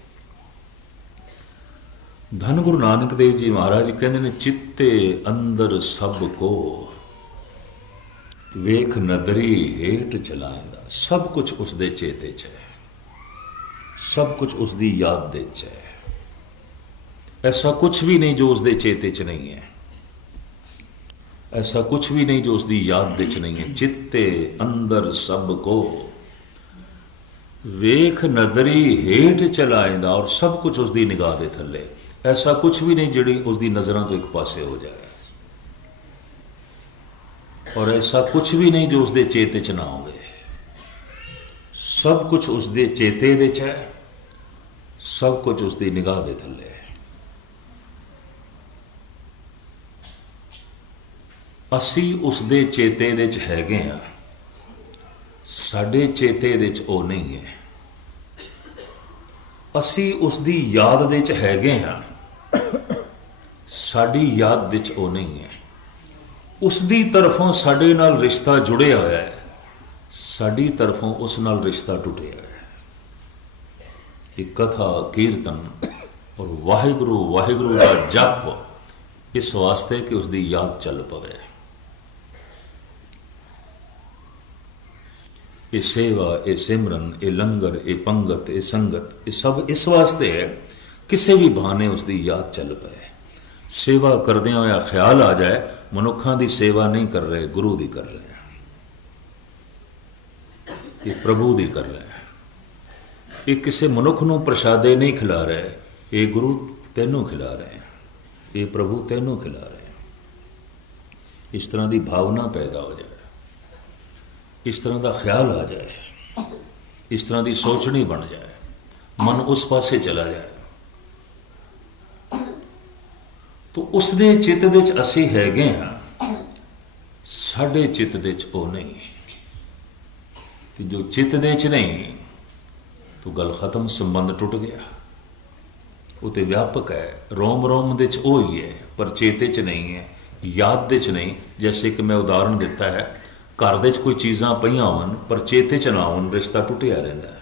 धन गुरु नानक देव जी महाराज कहते हैं, चित्ते अंदर सब को वेख नदरी हेठ चलाएंदा। सब कुछ उसके चेते च है, सब कुछ उसकी याद दे च है। ऐसा कुछ भी नहीं जो उसके चेते च नहीं है, ऐसा कुछ भी नहीं जो उसकी याद दे च नहीं है। चित्ते अंदर सब को वेख नदरी हेठ चलाएंदा, और सब कुछ उसकी निगाह दे थले। ऐसा कुछ भी नहीं जिहड़ी उसकी नज़रों तो एक पासे हो जाए, और ऐसा कुछ भी नहीं जो उसके चेते च ना होवे। सब कुछ उसके चेते दे च है, सब कुछ उसकी निगाह दे थले है। असी उसके चेते दे च हैगे हाँ, साडे चेते दे च वो नहीं है। असी उसकी याद दे च हैगे हाँ, साडी याद दे च वो नहीं है। उसकी तरफों साडे नाल रिश्ता जुड़िया होया है, साडी तरफों उस नाल रिश्ता टुटिया है। एक कथा कीर्तन और वाहिगुरु वाहिगुरु का जप इस वास्ते कि उसकी याद चल पवे। ये सेवा, ये सिमरन, ये लंगर, ये पंगत, ये संगत, ये सब इस वास्ते है किसी भी बहाने उसकी याद चल पाए। सेवा करदिया होया ख्याल आ जाए मनुखा की सेवा नहीं कर रहे, गुरु की कर रहे हैं, ये प्रभु की कर रहे हैं। ये किसी मनुख को प्रसादे नहीं खिला रहे, ये गुरु तेनों खिला रहे हैं, ये प्रभु तेनों खिला रहे हैं। इस तरह की भावना पैदा हो जाए, इस तरह का ख्याल आ जाए, इस तरह की सोचनी बन जाए, मन उस पासे चला जाए, तो उसके चित्त दे च असी हैगे हाँ, साडे चित्त दे च वो नहीं। तो जो चित्त दे च नहीं तो गल खत्म, संबंध टुट गया। वो तो व्यापक है, रोम रोम दे च वो ही है, पर चेते च नहीं है, याद दे च नहीं। जैसे कि मैं उदाहरण दिता है, घर दे च कोई चीज़ां पईयां होवन पर चेते च ना होवन, रिश्ता टुटिया रहिंदा है।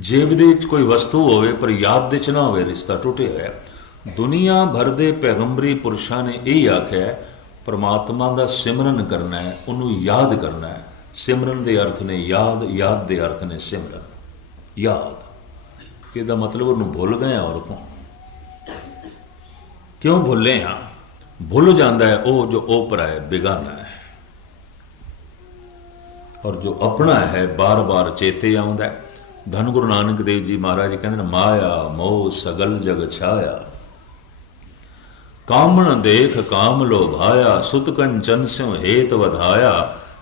जेब दे च कोई वस्तु होवे पर याद दे च ना होवे, रिश्ता टुटिया होया। दुनिया भर दे पैगंबरी पुरुषां ने यही आख्या है, परमात्मा का सिमरन करना है, उन्होंने याद करना है। सिमरन के अर्थ ने याद, याद के अर्थ ने सिमरन। याद इसका मतलब उन्होंने भुल गए और क्यों भुले हाँ? भुल जाता है वो जो ओपरा है, बेगाना है, और जो अपना है बार बार चेते आउंदा है। धन गुरु नानक देव जी महाराज कहते हैं, माया मोह सगल जग छाया, कामण देख काम लोभाया, सुत कंचन स्यों हेत वधाया,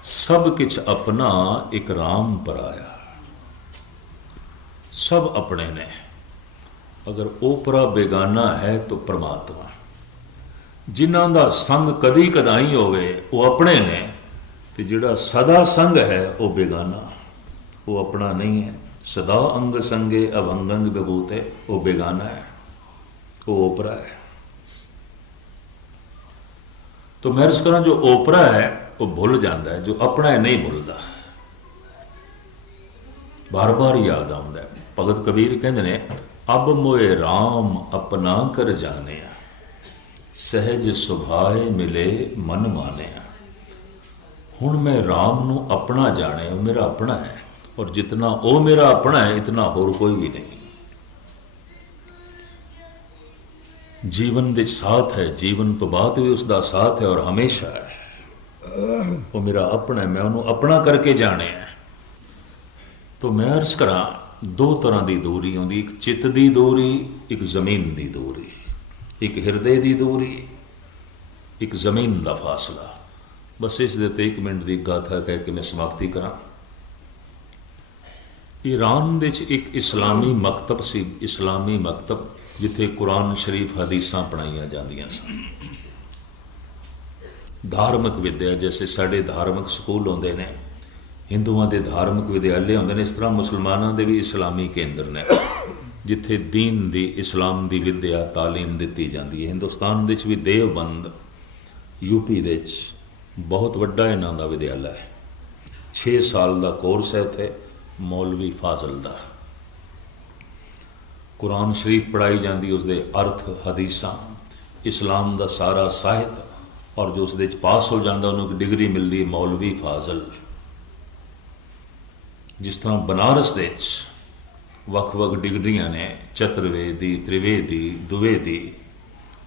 सब किछ अपना एक राम पराया। सब अपने ने, अगर ओपरा बेगाना है तो परमात्मा। जिन्हां दा संग कदी कदाई होवे वो अपने ने, ते जिहड़ा सदा संग है वो बेगाना, वो अपना नहीं है। सदा अंग संगे अभंगंग विभूते, वो बेगाना है, वो ओपरा है। तो मैं अर्ज करा, जो ओपरा है वो भूल जाता है, जो अपना है नहीं भूलता, बार बार याद आउंदा है। भगत कबीर कहते ने, अब मोए राम अपना कर जाने, सहज सुभाए मिले मन माने। हुण मैं राम नू अपना जाने, वो मेरा अपना है, और जितना वो मेरा अपना है इतना होर कोई भी नहीं। जीवन दे साथ है, जीवन तो बाद भी उसका साथ है और हमेशा है। वो मेरा अपना है, मैं उन्होंने अपना करके जाने है। तो मैं अर्ज करा, दो तरह की दूरी आती, एक चित्त की दूरी, एक जमीन की दूरी, एक हृदय की दूरी, एक जमीन का फासला। बस इस दे 1 मिनट की गाथा कह के मैं समाप्ति करा। ईरान दे एक इस्लामी मकतब सी, इस्लामी मकतब, जिथे कुरान शरीफ हदीसां पढ़ाई जांदियां सन। धार्मिक विद्या, जैसे साढ़े धार्मिक स्कूल होंदे ने, हिंदुओं के धार्मिक विद्यालय होंदे ने, इस तरह मुसलमानों के भी इस्लामी केंद्र ने, जिथे दीन दी, इस्लाम की विद्या तालीम दी जाती है। हिंदुस्तान भी देवबंद, यूपी बहुत वड्डा इन्हां दा विद्यालय है, 6 साल का कोर्स है उत्थे मौलवी फाजल का। कुरान शरीफ पढ़ाई जाती, उसके अर्थ हदीसा इस्लाम का सारा साहित्य, और जो उसदे पास हो जाता उन्होंने डिग्री मिलती मौलवी फाजल। जिस तरह बनारस दे वख-वख डिग्रियां ने, चतुर्वेदी, त्रिवेदी, द्विवेदी,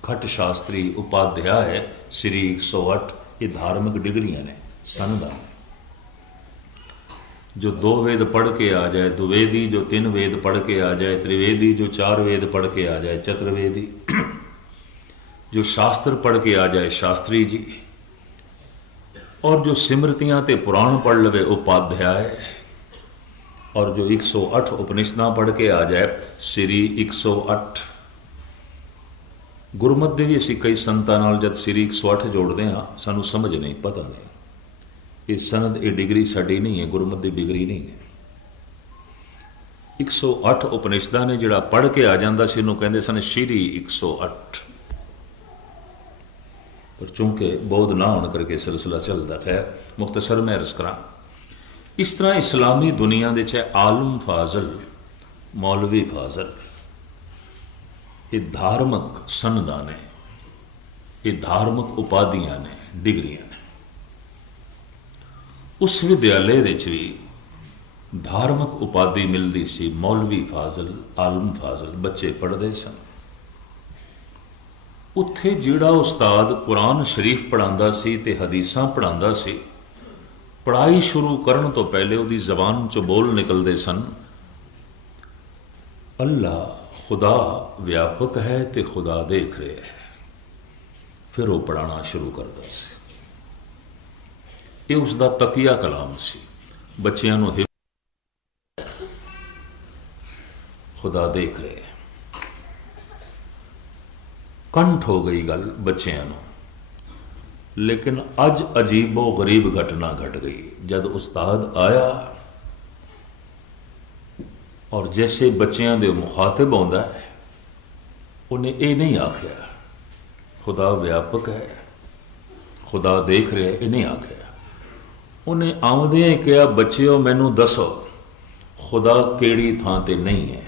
खट शास्त्री, उपाध्याय, श्री 108, ये धार्मिक डिग्रियां ने सनदा। जो 2 वेद पढ़ के आ जाए द्विवेदी, जो 3 वेद पढ़ के आ जाए त्रिवेदी, जो 4 वेद पढ़ के आ जाए चतुर्वेदी, जो शास्त्र पढ़ के आ जाए शास्त्री जी, और जो सिमरतियां ते पुराण पढ़ लवे उपाध्याय, और जो 108 उपनिषदां पढ़ के आ जाए श्री 108। गुरमत दे भी असीं कई संतां नाल जद श्री 108 जोड़ते हाँ, सानू समझ नहीं, पता नहीं ये सनद, ये डिग्री साडी नहीं है, गुरमत की डिग्री नहीं है। 108 उपनिषदां ने जिहड़ा पढ़ के आ जाता सी उहनूं कहंदे सन श्री 108। पर चूंकि बौद्ध ना होने करके सिलसिला चलता, खैर मुख्तसर मैं अर्ज करा। इस तरह इस्लामी दुनिया दे च आलम फाजल, मौलवी फाजल, ये धार्मिक सनदा ने, ये धार्मिक उपाधियां ने, डिग्रियां ने। उस विद्यालय दे च भी धार्मिक उपाधि मिलती सी, मौलवी फाजल, आलम फाजल, बच्चे पढ़ते सन। उत्थे जिहड़ा उस्ताद कुरान शरीफ पढ़ांदा सी ते हदीसां पढ़ांदा सी, पढ़ाई शुरू करन तो पहले उहदी जबान चो बोल निकलते सन, अल्लाह खुदा व्यापक है ते खुदा देख रहे है। फिर वह पढ़ाना शुरू करता सी। ये उसका तकिया कलाम सी, बच्चियां नूं खुदा देख रहे। कंठ हो गई गल बच्चियां नूं। लेकिन अज अजीबो गरीब घटना घट गई। जब उस्ताद आया और जैसे बच्चियां दे मुखातिब आउंदा है, उन्हें ये नहीं आख्या खुदा व्यापक है, खुदा देख रहे, ये नहीं आख्या। उन्हें आउंदे कहा, बच्चिओ मैनू दसो खुदा केड़ी थां ते नहीं है।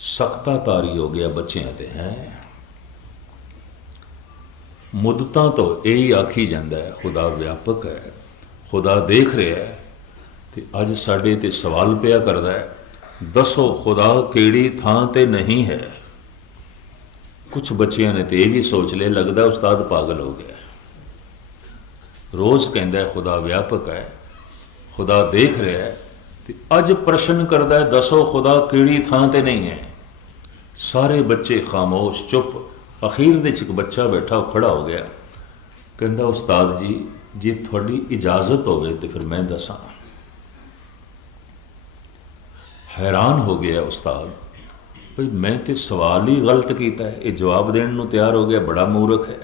सख्ता तारी हो गया बच्चियां ते हैं। मुद्दतां तो यही आखी जाता है खुदा व्यापक है, खुदा देख रहा है, ते अज साडे ते सवाल पिया करदा है, दसो खुदा केड़ी थां ते नहीं है। कुछ बच्चियां ने तो यह भी सोच लिया, लगता उस्ताद पागल हो गया। रोज़ कहता है खुदा व्यापक है, खुदा देख रहा है, ते अज प्रश्न करता है दसो खुदा केड़ी थां ते नहीं है। सारे बच्चे खामोश चुप। अखीर दे एक बच्चा बैठा खड़ा हो गया, कहता उस्ताद जी जे थोड़ी इजाजत होवे तो फिर मैं दसा। हैरान हो गया उस्ताद, भाई मैं तो सवाल ही गलत किया है, ये जवाब देने को तैयार हो गया, बड़ा मूर्ख है,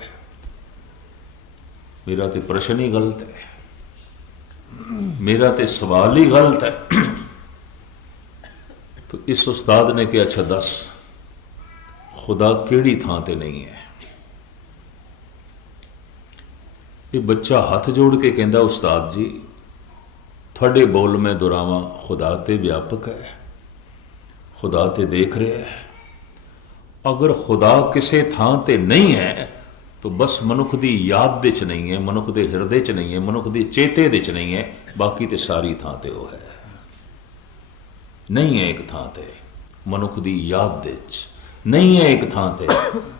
मेरा तो प्रश्न ही गलत है, मेरा तो सवाल ही गलत है। तो इस उस्ताद ने कहा, अच्छा दस खुदा केड़ी थां ते नहीं है। ये बच्चा हाथ जोड़ के कहता, उस्ताद जी थोड़े बोल मैं दुरावा, खुदा ते व्यापक है, खुदा ते देख रहा है। अगर खुदा किसी थां ते नहीं है तो बस मनुख की याद दे च नहीं है, मनुख के हिरदे च नहीं है, मनुख के चेते दे च नहीं है, बाकी तो सारी थां ते वो है। नहीं है एक थां ते मनुख की याद दे च, नहीं है एक थां ते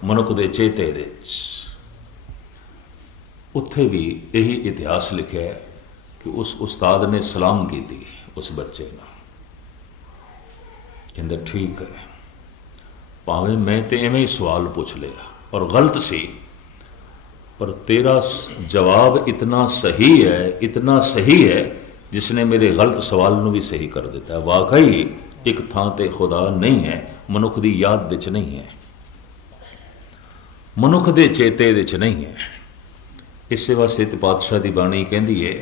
मनुख के चेते दे च। उत्थे भी यही इतिहास लिखा है कि उस उस्ताद ने सलाम की थी उस बच्चे ने, कहंदा ठीक है, भावें मैं तो इवें ही सवाल पूछ लिया और गलत सी, पर तेरा जवाब इतना सही है, इतना सही है, जिसने मेरे गलत सवाल को भी सही कर दिता है। वाकई एक थां ते खुदा नहीं है, मनुख की याद दे च नहीं है, मनुख के चेते दे च नहीं है। इस वास्ते तो पातशाह की बाणी कहती है,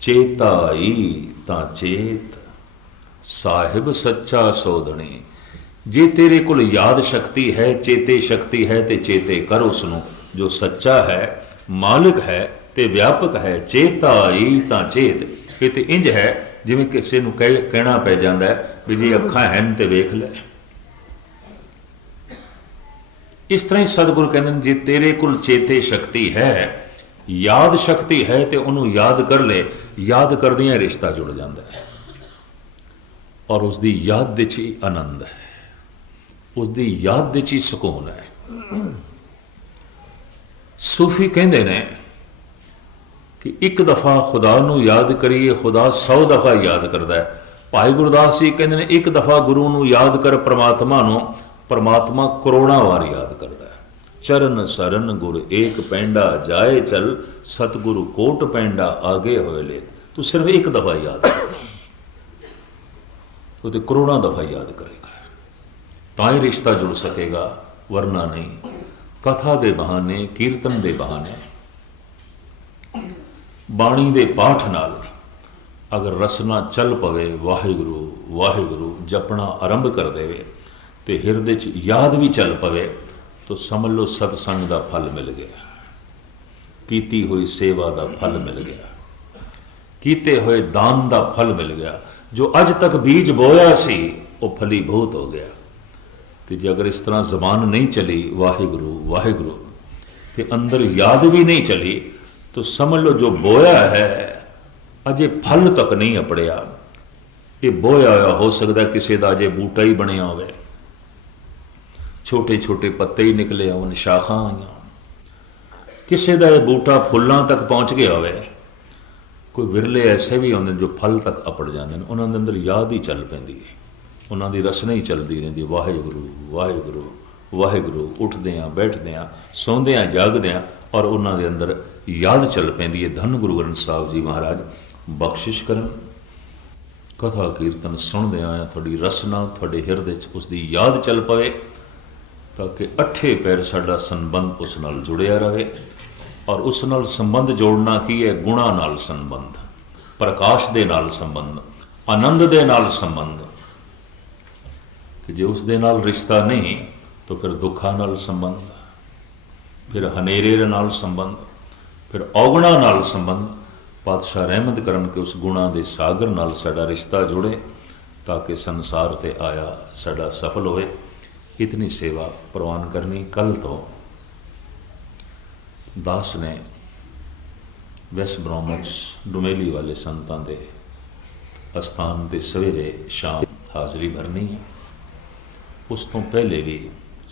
चेता आई तां चेत साहिब सच्चा सोधनी। जे तेरे कोल याद शक्ति है, चेते शक्ति है, तो चेते कर उसनों जो सच्चा है, मालिक है ते व्यापक है, चेता ही तां चेत। ये तो इंज है जिवें किसी नूं कहना पै जांदा है भी जे अखां हैन ते वेख लै। इस तरह ही सतगुरु कहते हैं जे तेरे कोल चेते शक्ति है, याद शक्ति है तो उन्होंने याद कर ले, याद करदियां रिश्ता जुड़ जाता है और उसकी याद विच ही आनंद है, उसकी याद विच ही सुकून है। सूफी कहते हैं कि एक दफा खुदा नूं याद करिए, खुदा 100 दफा याद करता है। भाई गुरदास जी कहते हैं एक दफा गुरु नूं याद कर परमात्मा नूं, परमात्मा करोड़ां वार याद करता है। चरण सरन गुर एक पैंडा जाए चल, सतगुरु कोट पैंडा आगे होए ले। तू सिर्फ एक दफा याद कर, तो करोड़ां दफा याद करेगा, तां ही रिश्ता जुड़ सकेगा, वरना नहीं। कथा दे बहाने, कीर्तन दे बहाने, बाणी दे पाठ नाल अगर रसना चल पवे, वाहिगुरु वाहिगुरु जपना आरंभ कर देवे ते हिरदे च याद भी चल पवे, तो समझ लो सतसंग का फल मिल गया, कीती हुई सेवा का फल मिल गया, कीते हुए दान का फल मिल गया। जो अज तक बीज बोया सी वो फलीभूत हो गया। तो जे अगर इस तरह जबान नहीं चली वाहिगुरु वाहिगुरु ते अंदर याद भी नहीं चली, तो समझ लो जो बोया है अजे फल तक नहीं अपड़िया। ये बोया होया हो सकता किसी का अजे बूटा ही बनया हो, छोटे छोटे पत्ते ही निकले होन, शाखा आईयां, किसी का यह बूटा फुलों तक पहुँच गया हो। कोई विरले ऐसे भी होंगे जो फल तक अपड़ जाते हैं, उन्होंने अंदर याद ही चल पैंदी है, उन्होंने रसना ही चलती रहिंदी वाहिगुरु वाहिगुरु वाहिगुरु। उठद्या बैठद्या सौंद्या जागद्या और उन्होंने अंदर याद चल पैंदी है। धन गुरु ग्रंथ साहब जी महाराज बख्शिश करन, कथा कीर्तन सुनद्या थोड़ी रसना थोड़े हिरदे च उसकी याद चल पवे, ताकि अठे पैर साडा संबंध उस नाल जुड़िया रहे। और उस नाल संबंध जोड़ना की है? गुणा नाल संबंध, प्रकाश दे नाल संबंध, आनंद दे नाल संबंध। कि जे उस दे नाल रिश्ता नहीं तो फिर दुखा नाल संबंध, फिर हनेरे नाल संबंध, फिर औगुणा नाल संबंध। पातशाह रहमत करन के उस गुणा दे सागर नाल साडा रिश्ता जुड़े, ताकि संसार ते आया साडा सफल होए। इतनी सेवा प्रवान करनी। कल तो दास ने वैस्ट ब्रॉमच डुमेली वाले संतां दे अस्थान ते सवेरे शाम हाज़री भरनी है। उस तो पहले भी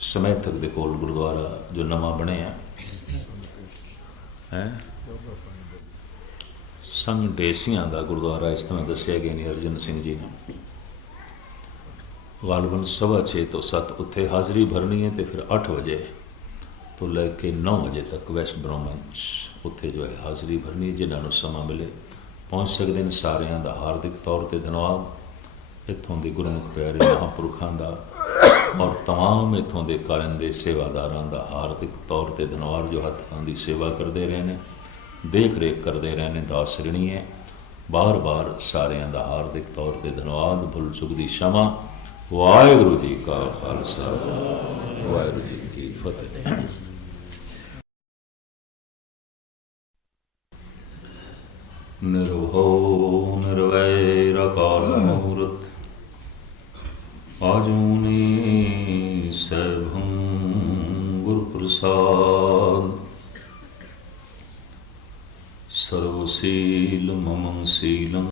समैथक दे कोल गुरुद्वारा जो नवा बनिया है संघ डेसियां का गुरुद्वारा, इस तरह दसिया गया नहीं अर्जन सिंह जी ने। गालबन 6:15 तो 7 उत्थे हाज़री भरनी है, तो फिर 8 बजे तो लैके 9 बजे तक वैस्ट ब्रॉमच उत्थे जो है हाज़री भरनी। जिन्होंने समा मिले पहुँच सकते हैं। सारियां दा हार्दिक तौर पर धन्यवाद। इत्थों के गुरमुख प्यारे महापुरखों का और तमाम इत्थों के कारिंदे सेवादारां दा हार्दिक तौर पर धन्यवाद, जो हत्थां की सेवा करते रहे हैं, देख रेख करते रहे हैं। दास ऋणी है। बार बार सारियां दा हार्दिक तौर पर धन्यवाद। भुल चुक दी क्षमा। वाहिगुरू जी का खालसा, वाहिगुरू जी की फतेह। निर्भौ निर्वैर अकाल मूर्त, आजूनी सैभं गुरु प्रसाद। सर्वशील ममं शीलं